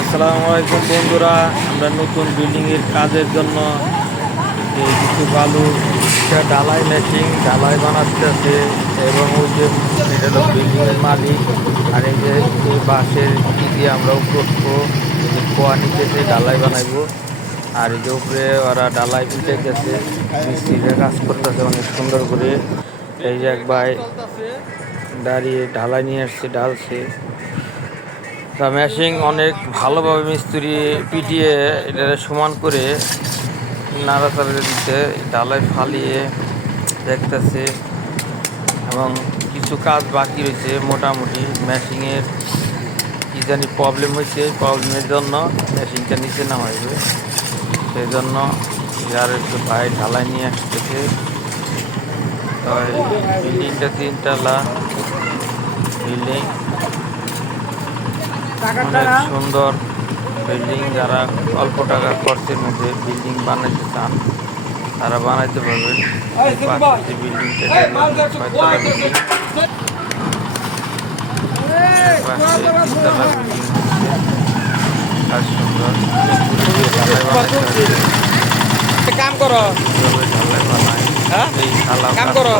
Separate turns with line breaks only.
আসসালামু আলাইকুম বন্ধুরা, আমরা নতুন বিল্ডিংয়ের কাজের জন্য কিছু বালু ঢালাই মেশিন ঢালাই বানাচ্ছে এবং ওই যে বিল্ডিংয়ের মালিক আর এই যে বাঁশের দিয়ে আমরা উপরস্ত কোয়া নিচেতে ঢালাই বানাইবো। আর এই যে উপরে ওরা ঢালাই গেছে মিস্ত্রিরা কাজ করতেছে অনেক সুন্দর করে। এই যে এক ভাই দাঁড়িয়ে ঢালাই নিয়ে আসছে, ঢালছে। তা মেশিং অনেক ভালোভাবে মিস্ত্রি পিটিয়ে এটা সমান করে নাড়াচাড়া দিতে ঢালাই ফালিয়ে দেখতেছে এবং কিছু কাজ বাকি রয়েছে মোটামুটি মেশিংয়ের কি জানি প্রবলেম হয়েছে প্রবলেমের জন্য মেশিনটা নিচে নামা হয়েছে সেই জন্য যার একটু ভাই ঢালাই নিয়ে আসতেছে। বিল্ডিংটা তিনতলা। বিল্ডিং অনেক সুন্দর বিল্ডিং যারা অল্প টাকা খরচের মধ্যে বিল্ডিং বানাইতে চান তারা বানাইতে পারবেন। বিল্ডিং।
কাম করো। কাম।
করে।